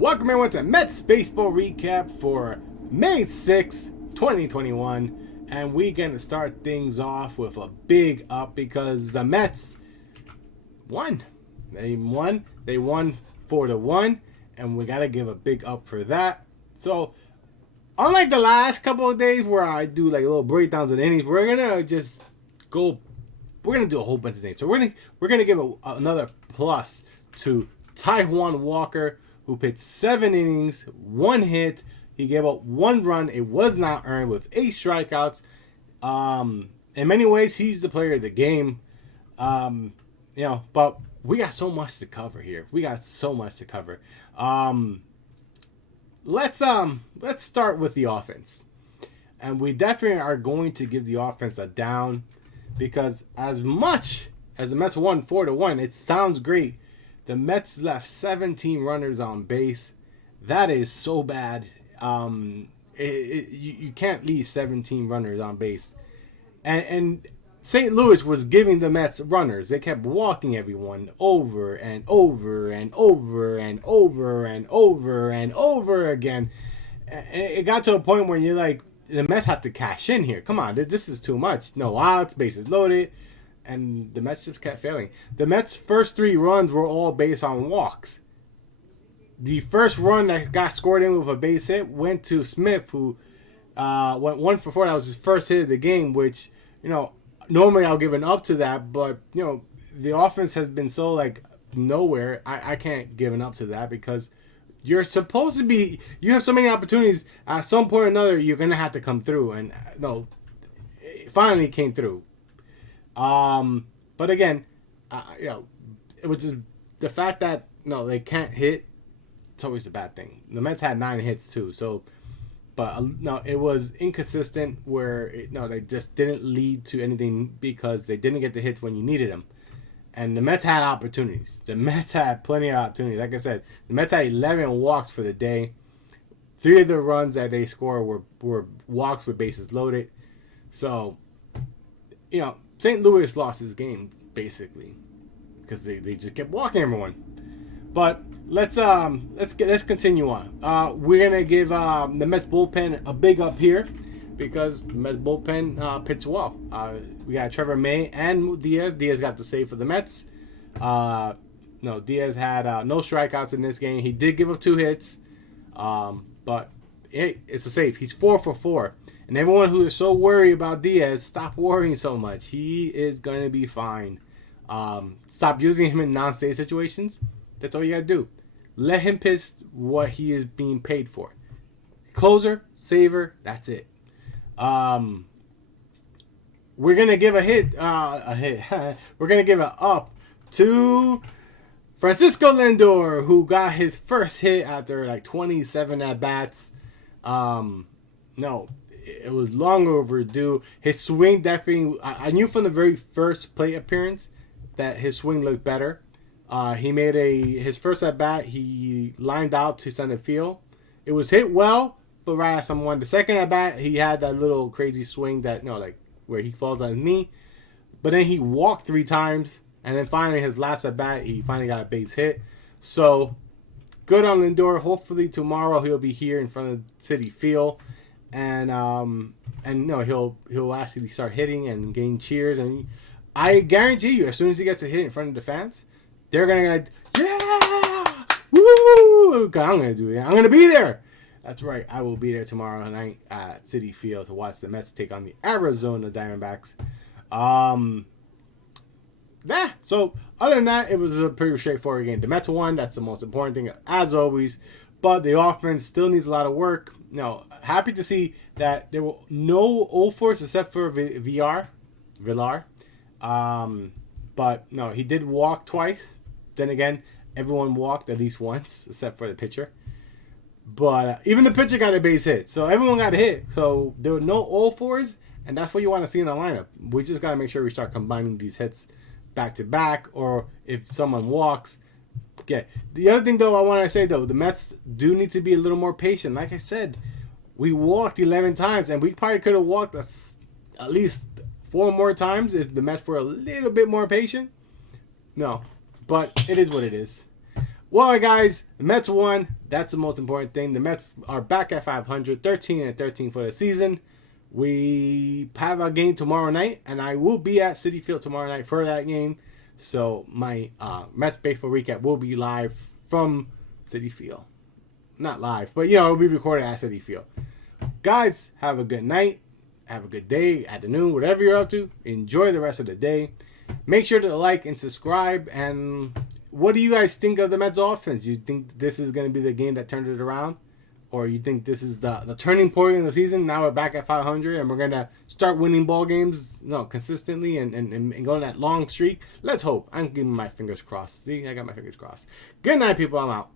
Welcome everyone to Mets Baseball Recap for May 6, 2021. And we're going to start things off with a big up because the Mets won. They won 4-1, and we got to give a big up for that. So, unlike the last couple of days where I do like little breakdowns of the innings, we're going to just go, we're going to do a whole bunch of things. So we're gonna give another plus to Taijuan Walker, who pitched 7 innings, 1 hit. He gave up 1 run. It was not earned with 8 strikeouts. In many ways, he's the player of the game. But we got so much to cover here. Let's start with the offense. And we definitely are going to give the offense a down because as much as the Mets won 4-1, it sounds great. The Mets left 17 runners on base. That is so bad. You can't leave 17 runners on base. And St. Louis was giving the Mets runners. They kept walking everyone over and over and over and over and over and over again. And it got to a point where you're like, the Mets have to cash in here. Come on, this is too much. No outs, bases loaded. And the Mets just kept failing. The Mets' first 3 runs were all based on walks. The first run that got scored in with a base hit went to Smith, who went 1 for 4. That was his first hit of the game, which, normally I'll give an up to that. But, the offense has been so, nowhere. I can't give an up to that because you're supposed to be, you have so many opportunities. At some point or another, you're going to have to come through. And, it finally came through. But again, which is the fact that they can't hit. It's always a bad thing. The Mets had 9 hits too, so it was inconsistent where they just didn't lead to anything because they didn't get the hits when you needed them. And the Mets had opportunities. The Mets had plenty of opportunities. Like I said, the Mets had 11 walks for the day. 3 of the runs that they scored were walks with bases loaded. So, St. Louis lost his game basically because they just kept walking everyone. But let's continue on. We're gonna give the Mets bullpen a big up here because the Mets bullpen pitched well. We got Trevor May and Diaz. Diaz got the save for the Mets. Diaz had no strikeouts in this game. He did give up 2 hits, but hey, it's a save. He's 4 for 4. And everyone who is so worried about Diaz, stop worrying so much. He is going to be fine. Stop using him in non-save situations. That's all you got to do. Let him pitch what he is being paid for. Closer, saver, that's it. We're going to give We're going to give an up to Francisco Lindor, who got his first hit after 27 at-bats. It was long overdue. His swing definitely, I knew from the very first plate appearance that his swing looked better. He made his first at bat, he lined out to center field. It was hit well, but right at someone. The second at bat, he had that little crazy swing that, where he falls on his knee. But then he walked 3 times, and then finally his last at bat, he finally got a base hit. So, good on Lindor. Hopefully tomorrow he'll be here in front of Citi Field. And he'll actually start hitting and gain cheers, and I guarantee you, as soon as he gets a hit in front of the fans, they're gonna yeah, woo! I'm gonna do it. I'm gonna be there. That's right. I will be there tomorrow night at Citi Field to watch the Mets take on the Arizona Diamondbacks. So other than that, it was a pretty straightforward game. The Mets won. That's the most important thing, as always. But the offense still needs a lot of work. Happy to see that there were no 0-4s except for Villar. But no, he did walk twice. Then again, everyone walked at least once except for the pitcher. But even the pitcher got a base hit. So everyone got a hit. So there were no 0-4s, and that's what you want to see in the lineup. We just got to make sure we start combining these hits back to back, or if someone walks. Okay. The other thing, though, I want to say, the Mets do need to be a little more patient. Like I said, we walked 11 times, and we probably could have walked at least 4 more times if the Mets were a little bit more patient. No, but it is what it is. Well, guys, the Mets won. That's the most important thing. The Mets are back at 500, 13-13 for the season. We have a game tomorrow night, and I will be at Citi Field tomorrow night for that game. So my Mets baseball recap will be live from Citi Field. Not live, but it'll be recorded at Citi Field. Guys, have a good night. Have a good day, afternoon, whatever you're up to. Enjoy the rest of the day. Make sure to like and subscribe. And what do you guys think of the Mets offense? You think this is going to be the game that turned it around? Or you think this is the turning point in the season? Now we're back at 500 and we're going to start winning ball games consistently and go on that long streak? Let's hope. I'm keeping my fingers crossed. See, I got my fingers crossed. Good night, people. I'm out.